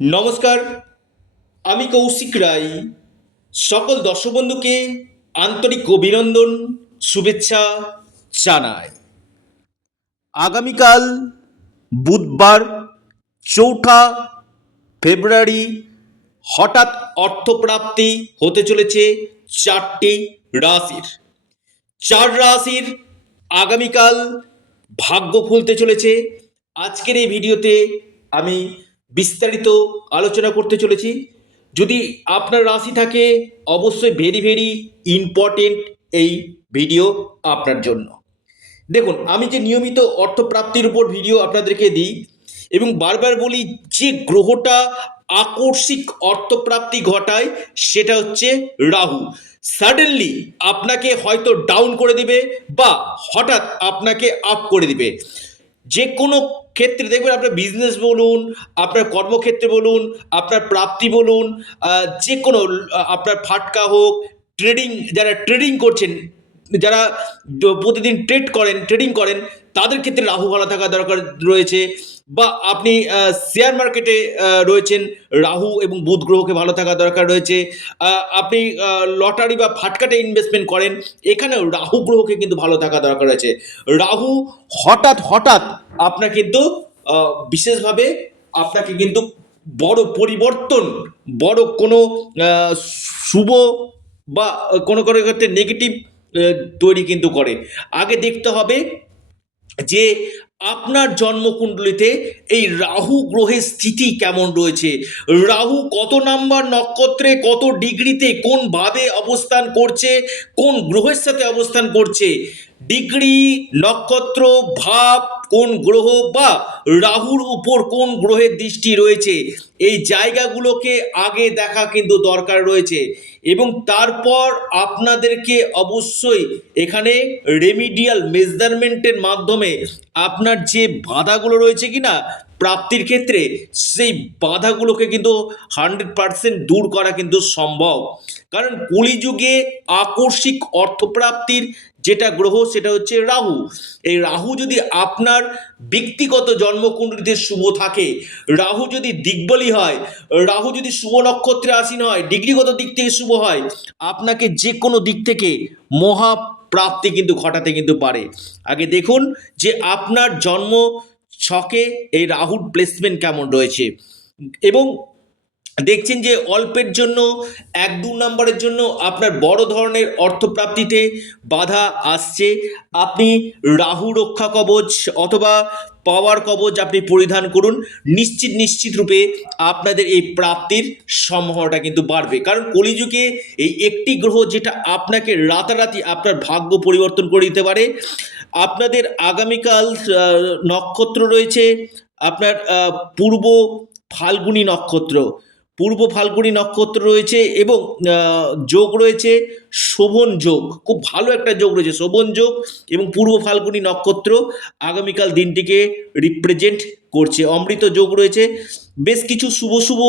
নমস্কার, আমি কৌশিক রায়। সকল দর্শক বন্ধুকে আন্তরিক অভিনন্দন, শুভেচ্ছা জানাই। আগামীকাল বুধবার 4 ফেব্রুয়ারি হঠাৎ অর্থপ্রাপ্তি হতে চলেছে 4টি রাশির। 4 রাশির আগামীকাল ভাগ্য খুলতে চলেছে। আজকের এই ভিডিওতে আমি বিস্তারিত আলোচনা করতে চলেছি। যদি আপনার রাশি থাকে, অবশ্যই ভেরি ভেরি ইম্পর্টেন্ট এই ভিডিও আপনার জন্য। দেখুন, আমি যে নিয়মিত অর্থপ্রাপ্তির উপর ভিডিও আপনাদেরকে দিই এবং বারবার বলি, যে গ্রহটা আকস্মিক অর্থপ্রাপ্তি ঘটায় সেটা হচ্ছে রাহু। সাডেনলি আপনাকে হয়তো ডাউন করে দিবে বা হঠাৎ আপনাকে আপ করে দিবে। যে কোনো ক্ষেত্রে দেখবেন, আপনার বিজনেস বলুন, আপনার কর্মক্ষেত্রে বলুন, আপনার প্রাপ্তি বলুন, যে কোনো আপনার ফাটকা হোক, ট্রেডিং, যারা ট্রেডিং করছেন, যারা প্রতিদিন ট্রেডিং করেন, তাদের ক্ষেত্রে রাহু ভালো থাকা দরকার রয়েছে। বা আপনি শেয়ার মার্কেটে রয়েছেন, রাহু এবং বুধ গ্রহকে ভালো থাকা দরকার রয়েছে। আপনি লটারি বা ফাটকাটে ইনভেস্টমেন্ট করেন, এখানেও রাহু গ্রহকে কিন্তু ভালো থাকা দরকার রয়েছে। রাহু হঠাৎ হঠাৎ আপনার কিন্তু বিশেষভাবে আপনাকে কিন্তু বড় পরিবর্তন, বড় কোনো শুভ বা কোনো কোনো ক্ষেত্রে নেগেটিভ তৈরি কিন্তু করে। আগে দেখতে হবে যে আপনার জন্মকুণ্ডলিতে এই রাহু গ্রহের স্থিতি কেমন রয়েছে, রাহু কত নাম্বার নক্ষত্রে, কত ডিগ্রিতে, কোন ভাবে অবস্থান করছে, কোন গ্রহের সাথে অবস্থান করছে, ডিগ্রি, নক্ষত্র, ভাব, কোন গ্রহ বা রাহুর উপর কোন গ্রহের দৃষ্টি রয়েছে, এই জায়গাগুলোকে আগে দেখা কিন্তু দরকার রয়েছে। এবং তারপর আপনাদেরকে অবশ্যই এখানে রেমিডিয়াল মেজারমেন্টের মাধ্যমে আপনার যে বাধাগুলো রয়েছে কিনা প্রাপ্তির ক্ষেত্রে, সেই বাধাগুলোকে কিন্তু 100% দূর করা কিন্তু সম্ভব। কারণ কলিযুগে আকস্মিক অর্থপ্রাপ্তির যেটা গ্রহ সেটা হচ্ছে রাহু। এই রাহু যদি আপনার ব্যক্তিগত জন্মকুণ্ডলিতে শুভ থাকে, রাহু যদি দিগ্বলী হয়, রাহু যদি শুভ নক্ষত্রে আসীন হয়, ডিগ্রিগত দিক থেকে শুভ হয়, আপনাকে যে কোনো দিক থেকে মহা প্রাপ্তি কিন্তু ঘটাতে কিন্তু পারে। আগে দেখুন যে আপনার জন্ম ছকে এই রাহুর প্লেসমেন্ট কেমন রয়েছে। এবং দেখছেন যে অল্পের জন্য, 1-2 নম্বরের জন্য আপনার বড় ধরনের অর্থপ্রাপ্তিতে বাধা আসছে, আপনি রাহু রক্ষা কবচ অথবা পাওয়ার কবচ আপনি পরিধান করুন। নিশ্চিত রূপে আপনাদের এই প্রাপ্তির সম্ভাবনাটা কিন্তু বাড়বে। কারণ কলিযুগে এই একটি গ্রহ যেটা আপনাকে রাতারাতি আপনার ভাগ্য পরিবর্তন করে দিতে পারে। আপনাদের আগামীকাল নক্ষত্র রয়েছে আপনার পূর্ব ফাল্গুনী নক্ষত্র, পূর্ব ফাল্গুনী নক্ষত্র রয়েছে এবং যোগ রয়েছে শোভন যোগ, খুব ভালো একটা যোগ রয়েছে শোভন যোগ এবং পূর্ব ফাল্গুনী নক্ষত্র আগামীকাল দিনটিকে রিপ্রেজেন্ট করছে। অমৃত যোগ রয়েছে, বেশ কিছু শুভ শুভ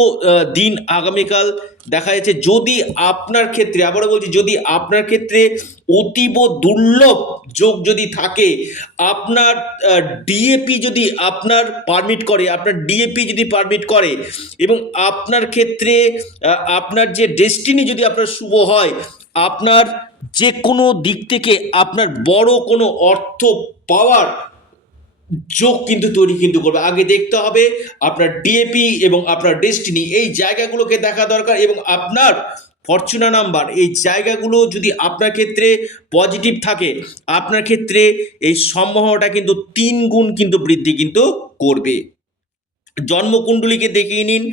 দিন আগামীকাল দেখা যাচ্ছে। যদি আপনার ক্ষেত্রে, আবারও বলছি, যদি আপনার ক্ষেত্রে অতীব দুর্লভ যোগ যদি থাকে, আপনার ডিএপি যদি আপনার পারমিট করে, আপনার ডিএপি যদি পারমিট করে এবং আপনার ক্ষেত্রে আপনার যে ডেস্টিনি যদি আপনার শুভ হয়, আপনার যে কোনো দিক থেকে আপনার বড় কোনো অর্থ পাওয়ার যোগ কিন্তু তৈরি কিন্তু করবে। আগে দেখতে হবে আপনার ডিএপি এবং আপনার ডেস্টিনি, এই জায়গাগুলোকে দেখা দরকার। এবং আপনার ফরচুনা নাম্বার, এই জায়গাগুলো যদি আপনার ক্ষেত্রে পজিটিভ থাকে, আপনার ক্ষেত্রে এই সম্ভাবনাটা কিন্তু 3 গুণ কিন্তু বৃদ্ধি কিন্তু করবে। জন্মকুণ্ডলীকে দেখিয়ে নিন।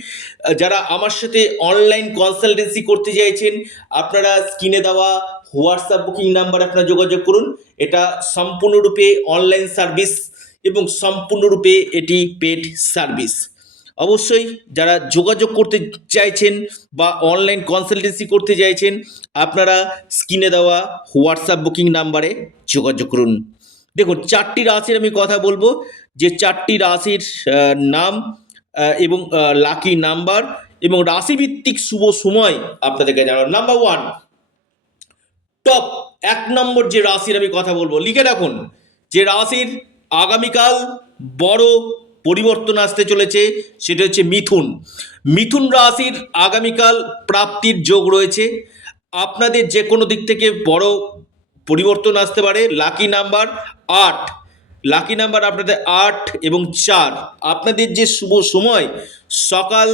যারা আমার সাথে অনলাইন কনসালটেন্সি করতে চাইছেন, আপনারা স্ক্রিনে দেওয়া হোয়াটসঅ্যাপ বুকিং নাম্বারে আপনারা যোগাযোগ করুন। এটা সম্পূর্ণরূপে অনলাইন সার্ভিস এবং সম্পূর্ণরূপে এটি পেড সার্ভিস। অবশ্যই যারা যোগাযোগ করতে চাইছেন বা অনলাইন কনসালটেন্সি করতে চাইছেন, আপনারা স্ক্রিনে দেওয়া হোয়াটসঅ্যাপ বুকিং নাম্বারে যোগাযোগ করুন। দেখুন, 4টি রাশির আমি কথা বলবো, যে 4টি রাশির নাম এবং লাকি নাম্বার এবং রাশিভিত্তিক শুভ সময় আপনাদেরকে জানাবো। নাম্বার 1, টপ 1 নম্বর যে রাশির আমি কথা বলবো, লিখে রাখুন, যে রাশির আগামীকাল বড় পরিবর্তন আসতে চলেছে, সেটা হচ্ছে মিথুন। মিথুন রাশির আগামীকাল প্রাপ্তির যোগ রয়েছে। আপনাদের যে কোনো দিক থেকে বড় পরিবর্তন আসতে পারে। লাকি নাম্বার 8, লাকি নাম্বার আপনাদের 8 এবং 4। আপনাদের যে শুভ সময় সকাল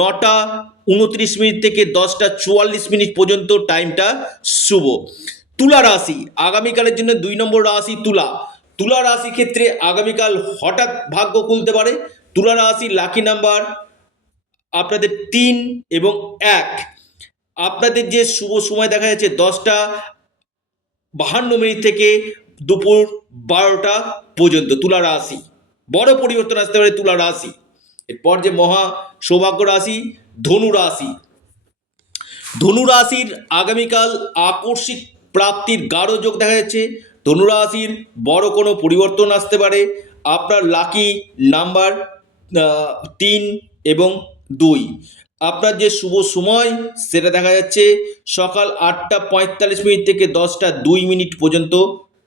9:29 থেকে 10:44 পর্যন্ত টাইমটা শুভ। তুলা রাশি আগামীকালের জন্য 2 নম্বর রাশি তুলা। তুলা রাশি ক্ষেত্রে আগামীকাল হঠাৎ ভাগ্য খুলতে পারে। তুলা রাশি লাকি নাম্বার আপনাদের 3 এবং 1। আপনাদের যে শুভ সময় দেখা যাচ্ছে 10:52 থেকে দুপুর 12টা পর্যন্ত তুলা রাশি। বড় পরিবর্তন আসতে পারে তুলা রাশি। এরপর যে মহা সৌভাগ্য রাশি ধনু রাশি। ধনু রাশির আগামীকাল আকস্মিক প্রাপ্তির গাঢ় যোগ দেখা যাচ্ছে। ধনু রাশির বড় কোনো পরিবর্তন আসতে পারে। আপনার লাকি নাম্বার 3 এবং 2। আপনার যে শুভ সময় সেটা দেখা যাচ্ছে সকাল 8:45 থেকে 10:02 পর্যন্ত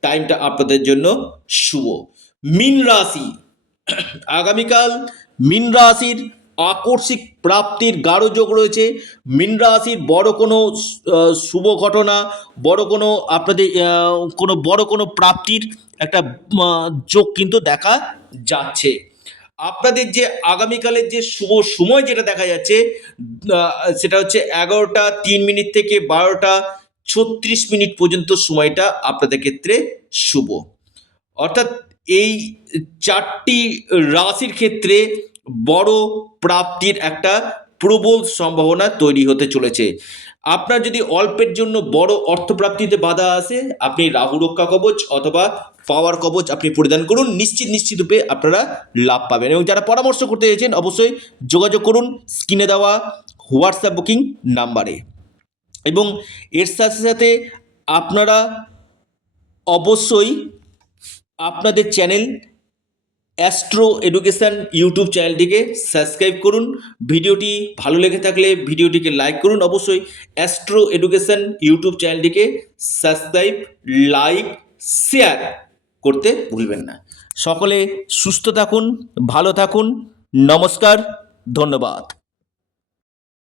টাইমটা আপনাদের জন্য শুভ। মীন রাশি আগামীকাল মীন রাশির আকস্মিক প্রাপ্তির গাঢ় যোগ রয়েছে। মীন রাশির বড় কোনো শুভ ঘটনা, বড় কোনো আপনাদের বড় কোনো প্রাপ্তির একটা যোগ কিন্তু দেখা যাচ্ছে। আপনাদের যে আগামীকালের যে শুভ সময় যেটা দেখা যাচ্ছে সেটা হচ্ছে 11:03 থেকে 12:36 পর্যন্ত সময়টা আপনাদের ক্ষেত্রে শুভ। অর্থাৎ এই 4টি রাশির ক্ষেত্রে বড় প্রাপ্তির একটা প্রবল সম্ভাবনা তৈরি হতে চলেছে। আপনার যদি অল্পের জন্য বড় অর্থপ্রাপ্তিতে বাধা আসে, আপনি রাহু রক্ষা কবচ অথবা পাওয়ার কবচ আপনি পরিধান করুন। নিশ্চিত রূপে আপনারা লাভ পাবেন। এবং যারা পরামর্শ করতে চাইছেন অবশ্যই যোগাযোগ করুন স্ক্রিনে দেওয়া হোয়াটসঅ্যাপ বুকিং নাম্বারে। এবং এর সাথে সাথে আপনারা অবশ্যই আপনাদের চ্যানেল অ্যাস্ট্রো এডুকেশন ইউটিউব চ্যানেলটিকে সাবস্ক্রাইব করুন। ভিডিওটি ভালো লেগে থাকলে ভিডিওটিকে লাইক করুন। অবশ্যই অ্যাস্ট্রো এডুকেশন ইউটিউব চ্যানেলটিকে সাবস্ক্রাইব, লাইক, শেয়ার করতে ভুলবেন না। সকলে সুস্থ থাকুন, ভালো থাকুন। নমস্কার, ধন্যবাদ।